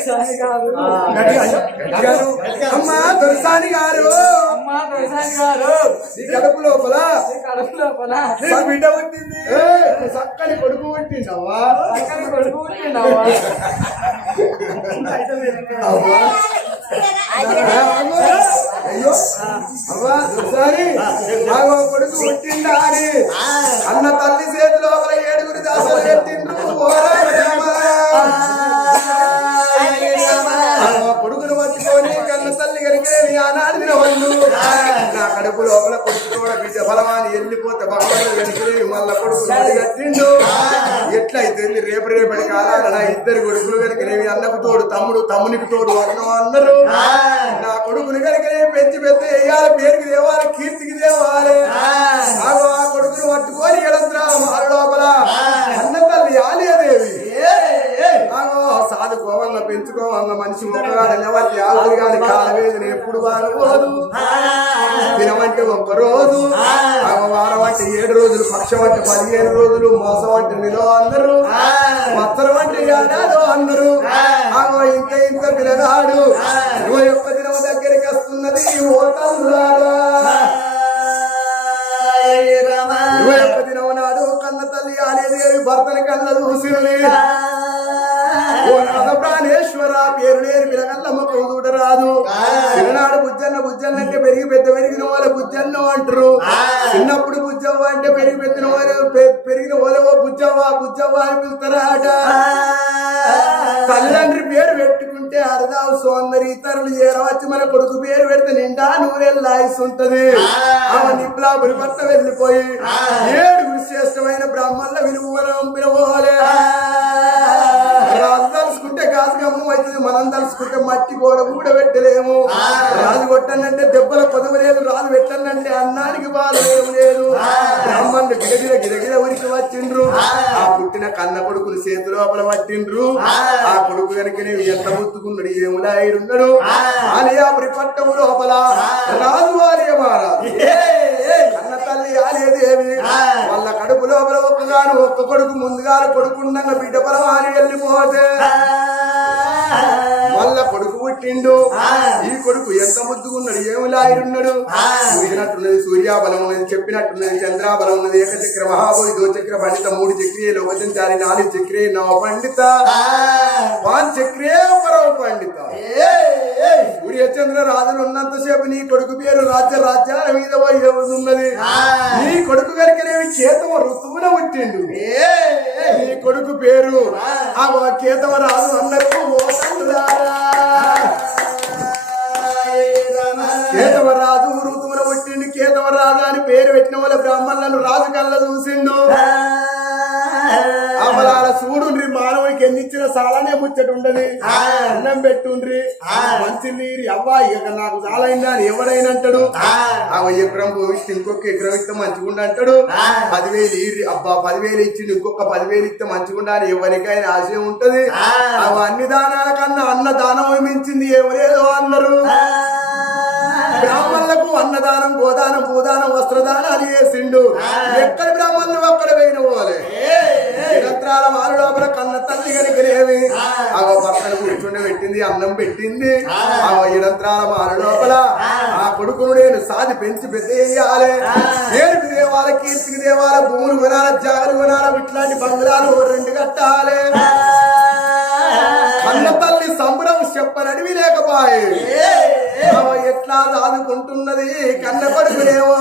గట్టిగా, గట్టిగా. అమ్మా దొరసాని గారు అమ్మా దొరసాని గారు ఈ కడుపు లోపల కడుపు లోపల నీకు బిడ్డ పుట్టింది చక్కని కొడుకు పుట్టిందవ్వా పక్కన కొడుకు పుట్టిండవ్వా. అయ్యో అవ్వా ఒకసారి నాకు కొడుకు పుట్టిందా అని అన్న తల్లి చేతి లోపల ఏడుగురు దాసలు పెట్టిండ్రు పోరా కనుక ఆనాడు తినవల్లు నా కడుపు లోపల కొడుకు కూడా బిడ్డ బలమాని వెళ్ళిపోతే వెనుకలు మళ్ళా కొడుకు కట్టిండు. ఎట్లయితే రేపు రేపటి కాలాల నా ఇద్దరు కొడుకులు కనుకనేవి అన్నకు తోడు తమ్ముడు తమ్మునికి తోడు అన్నం అన్నారు. నా కొడుకుని కనుకనే పెంచి పెద్ద వేయాలి పేరుకి దేవాలి కీర్తికి దేవాలి. ఆ. కొడుకుని పట్టుకొని ఎడంత్రా మారు లోపల అన్న తల్లి ఆలియాదేవి ఆగో సాధు కోవల్ల మనిషి మొక్కగాడు లేవాలి ఆవులు గాని కాలవేదిని ఎప్పుడు వారబోదు దినమంటే ఒక్క రోజు వారం అంటే ఏడు రోజులు పక్షం అంటే పదిహేను రోజులు మోసం అంటే నిలో అందరూ మత్తరం అంటే ఏడాదో అందరూ ఆగో ఇంత ఇంత పిల్లగాడు ఇరవై ఒక్క దినం దగ్గరికి వస్తున్నది ఓ తల్లులారా ఇరవై ఒక్క దినం నాడు కన్న తల్లి ఆలేదేవి భర్తని కన్న చూసినది చూడరాదు చిన్ననాడు బుజ్జన్న బుజ్జన్న అంటే పెరిగి పెద్ద పెరిగిన వాళ్ళ బుజ్జన్న అంటారు. చిన్నప్పుడు బుజ్జవ్వ అంటే పెరిగి పెద్దిన వాళ్ళ పెరిగిన వాళ్ళ ఓ బుజ్జవ్వ బుజ్జవ్వ అని పిలుస్తారాట. తల్లిదండ్రి పేరు పెట్టుకుంటే అరదావు సోందరి ఇతరులు చేరవచ్చు మన కొడుకు పేరు పెడితే నిండా నూరేళ్ళు ఆయుస్ ఉంటది ఆమె నిప్లాపురి భర్త వెళ్ళిపోయి ఏడుగురు శ్రేష్టమైన బ్రాహ్మణుల విలువరం పిలవోలే రాజు గమనం అవుతుంది మనం తలుసుకుంటే మట్టి గోడ కూడా పెట్టలేము రాజు కొట్టనంటే దెబ్బల పదవి లేదు రాజు పెట్టనంటే అన్నానికి బాధ లేదు. బ్రాహ్మణుడు గిరగిర గిరగిర ఉరికి వచ్చిండ్రు. ఆ. పుట్టిన కన్న కొడుకుని చేతి లోపల పట్టిండ్రు. ఆ. కొడుకు కనుక నేను ఎంత ముత్తుకున్నాడు ఏములా ఉన్నాడు ఆలయాపురి పట్టము లోపల రాజు వారియమారా కన్న తల్లి వాళ్ళ కడుపు ఒక్కగాను ఒక్క కొడుకు ముందుగా కొడుకుండగా బిడ్డ పరమాని వెళ్ళిపోతే మళ్ళా కొడుకు పుట్టిండు. ఈ కొడుకు ఎంత ముద్దుగున్నాడు ఏమి లాయరున్నాడు చూసినట్టున్నది సూర్యాబలం ఉన్నది చెప్పినట్టున్నది చంద్రాబలం ఉన్నది ఏకచక్ర మహాబోధి దోచక్ర పండిత మూడు చక్రియ లోకచంచారి నాలుగు చక్రియ నవ పండిత. పాన్ చక్రే పరవ పండిత. సూర్యచంద్ర రాజులు ఉన్నంతసేపు నీ కొడుకు పేరు రాజ్య రాజ్యాల మీద ఉన్నది నీ కొడుకు కనుకనేవి చేతవ ఋతువున పుట్టిండు. నీ కొడుకు పేరు ఆ. కేతవ రాజు అన్నారు ఓ. కేతవరాజు ఋతువున పుట్టిండు. కేతవరాజు అని పేరు పెట్టిన వాళ్ళ బ్రాహ్మణులను రాజు కళ్ళ చూసిండు. మానవుడికి ఎన్ని ఇచ్చిన సాలానే ముచ్చట ఉండని అన్నం పెట్టుండ్రి. మంచి నీరు. అవ్వా ఇక నాకు చాలైందా అని ఎవరైనా అంటాడు. ఆ ఎకరం భూమిస్తే ఇంకొక ఎకరం ఇస్తే మంచిగుండా అంటాడు. పదివేలు ఈరి అబ్బా పదివేలు ఇచ్చిండు. ఇంకొక పదివేలు ఇస్తే మంచిగుండా అని ఎవరికైనా ఆశయం ఉంటది. అవి అన్ని దానాల కన్నా అన్న దానం మించింది ఎవరేదో అన్నారు బ్రాహ్మణులకు అన్నదానం గోదానం భూదానం వస్త్రదానాలు చేసిండు. ఎక్కడ బ్రాహ్మణులు అక్కడ పోయిన పోలే. నిరంతరాల వారి లోపల కన్న తల్లి కనుకనేమి ఆ. భర్తను కూర్చుండి పెట్టింది అన్నం పెట్టింది. ఆ. ఇడంత్రాల మారు లోపల ఆ. కొడుకును నేను సాది పెంచి పెద్ద వేయాలి పేరుకి దేవాల కీర్తికి దేవాల భూములు కొనాల జాగలు కొనాల ఇట్లాంటి బంగ్లాలు రెండు కట్టాలి. కన్న తల్లి సంబరం చెప్పనడివి లేకపాయే ఎట్లా దాదుకుంటున్నది? కన్న కొడుకునేమో.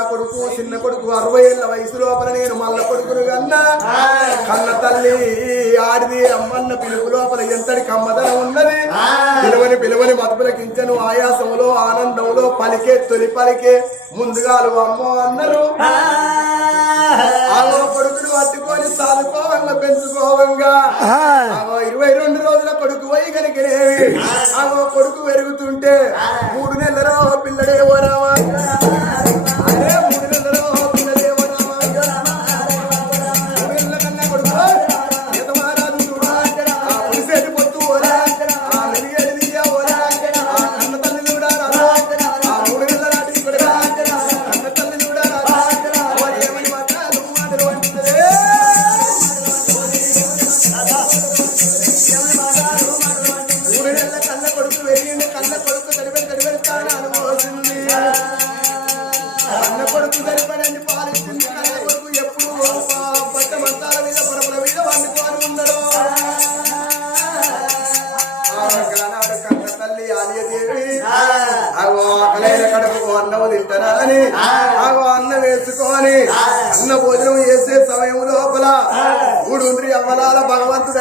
నా కొడుకు చిన్న కొడుకు అరవై ఏళ్ళ వయసు లోపల నేను మల్ల కొడుకును కన్నా. కన్న తల్లి ఆడిది అమ్మన్న పిలుపు లోపల ఎంతటి కమ్మదనం ఉన్నది? పిలువని పిలువని మతుపులకించను ఆయాసములో ఆనందంలో పలికే తొలి పలికే ముందుగాలు అమ్మో అన్నారు. ఆగో కొడుకును పట్టుకొని సాలుకోవంగా పెంచుకోవంగా. ఇరవై రెండు రోజుల కొడుకు పోయి కనుకనే ఆగో కొడుకు పెరుగుతుంటే మూడు నెలల పిల్లడే ఓరావా అరే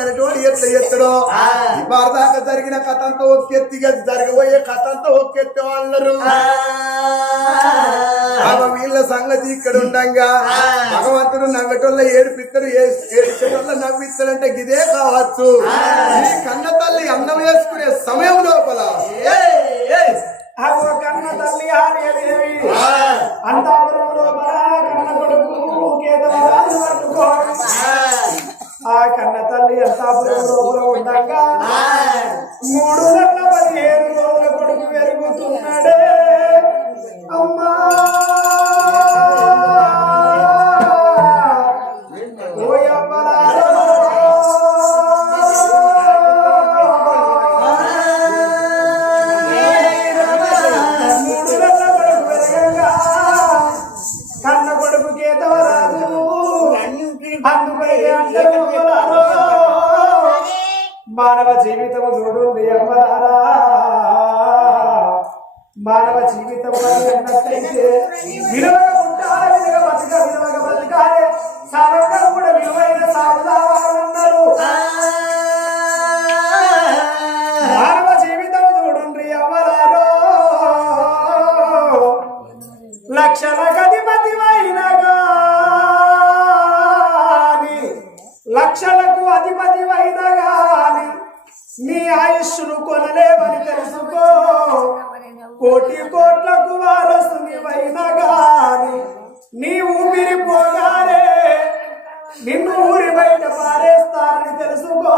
అనేటువంటి ఎట్ల ఎత్తడో ఈ దాకా జరిగిన కథ అంతా ఒక్కెత్తిగా జరగబోయే కథ అంతా ఒక్కెత్తే వాళ్ళరు. వీళ్ళ సంగతి ఇక్కడ ఉండంగా భగవంతుడు నవ్వటోళ్ళ ఏడిపిత్తడు ఏడిచేటోళ్ళ నవ్విస్తాడంటే ఇదే కావచ్చు. ఈ కన్న తల్లి అన్నం వేసుకునే సమయం మానవ జీవితము చూడు అమ్మలారా మానవ జీవితం అన్నట్లయితే విలువగా ఉంటారు విలువ బతక విలువగా కూడా విలువైన సాగుదావాలన్నారు కోటి కోట్లకు వారసునివైన గాని నీ ఊపిరి పోగానే నిన్ను ఊరి బయట పారేస్తారని తెలుసుకో.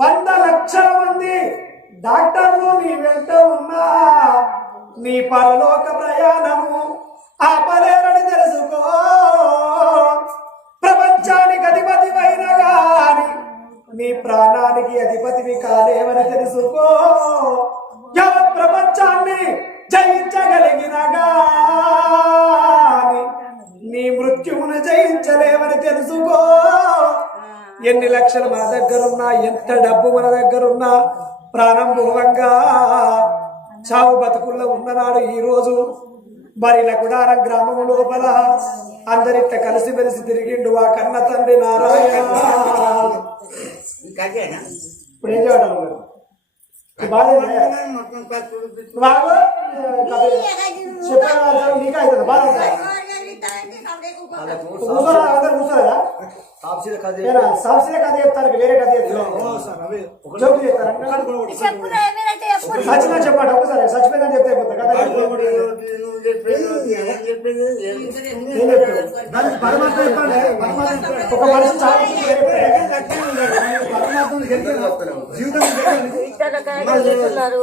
వంద లక్షల మంది డాక్టర్లు నీ వెంట ఉన్నా నీ పరలోక ప్రయాణము ఆపలేరని తెలుసుకో. ప్రపంచానికి అధిపతి కానీ నీ ప్రాణానికి అధిపతివి కాలేవని తెలుసుకో. యావత్ ప్రపంచాన్ని జయించగలిగిన గాని నీ మృత్యువును జయించలేవని తెలుసుకో. ఎన్ని లక్షలు మన దగ్గరున్నా ఎంత డబ్బు మన దగ్గరున్నా ప్రాణం పోవంగా. చావు బతుకుల్లో ఉన్ననాడు ఈ రోజు బరిల గుడారం గ్రామం లోపల అందరిట కలిసి మెలిసి తిరిగిండు ఆ కన్న తండ్రి నారాయణ. ఇప్పుడు ఏం చేయడం మరి? ఇది బాధేనా? బాగు? చెప్పాను కదా, సచినా చెప్పండి ఒకసారి చచ్చిపోయిందని చెప్తే కదా? ఏం చెప్తారు ఒక మనిషి చాలా చేస్తున్నారు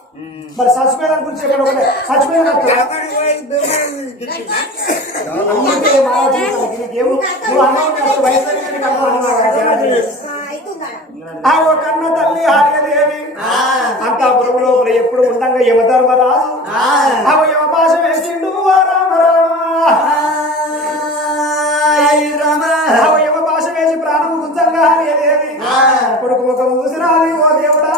మరి చచ్చిపోయిన గురించి ఎక్కడ ఒకటే చచ్చిపోయిన అన్నం కన్న తల్లి ఆర్యదేవి అంతాపురం లోపల ఎప్పుడు ఉండంగా యమధర్మరాజు ఆ. యమ భాష వేసిండు రామ రామ. యమ భాష వేసి ప్రాణం గుంజంగా ఆర్యదేవి కొడుకు ముఖం చూసినాది ఓ దేవుడా.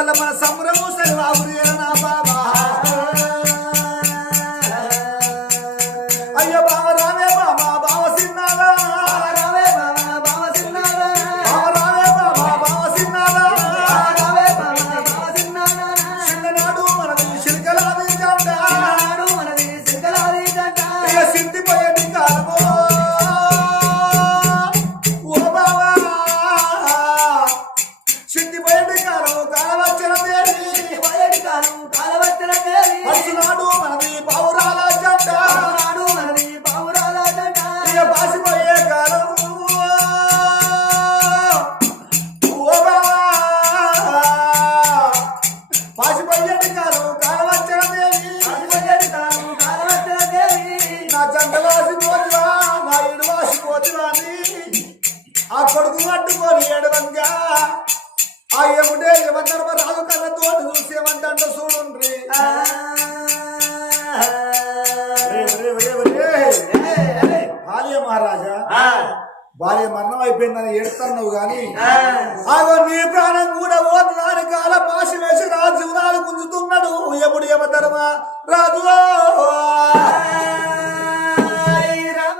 వాళ్ళ మన సంబరము సెలవు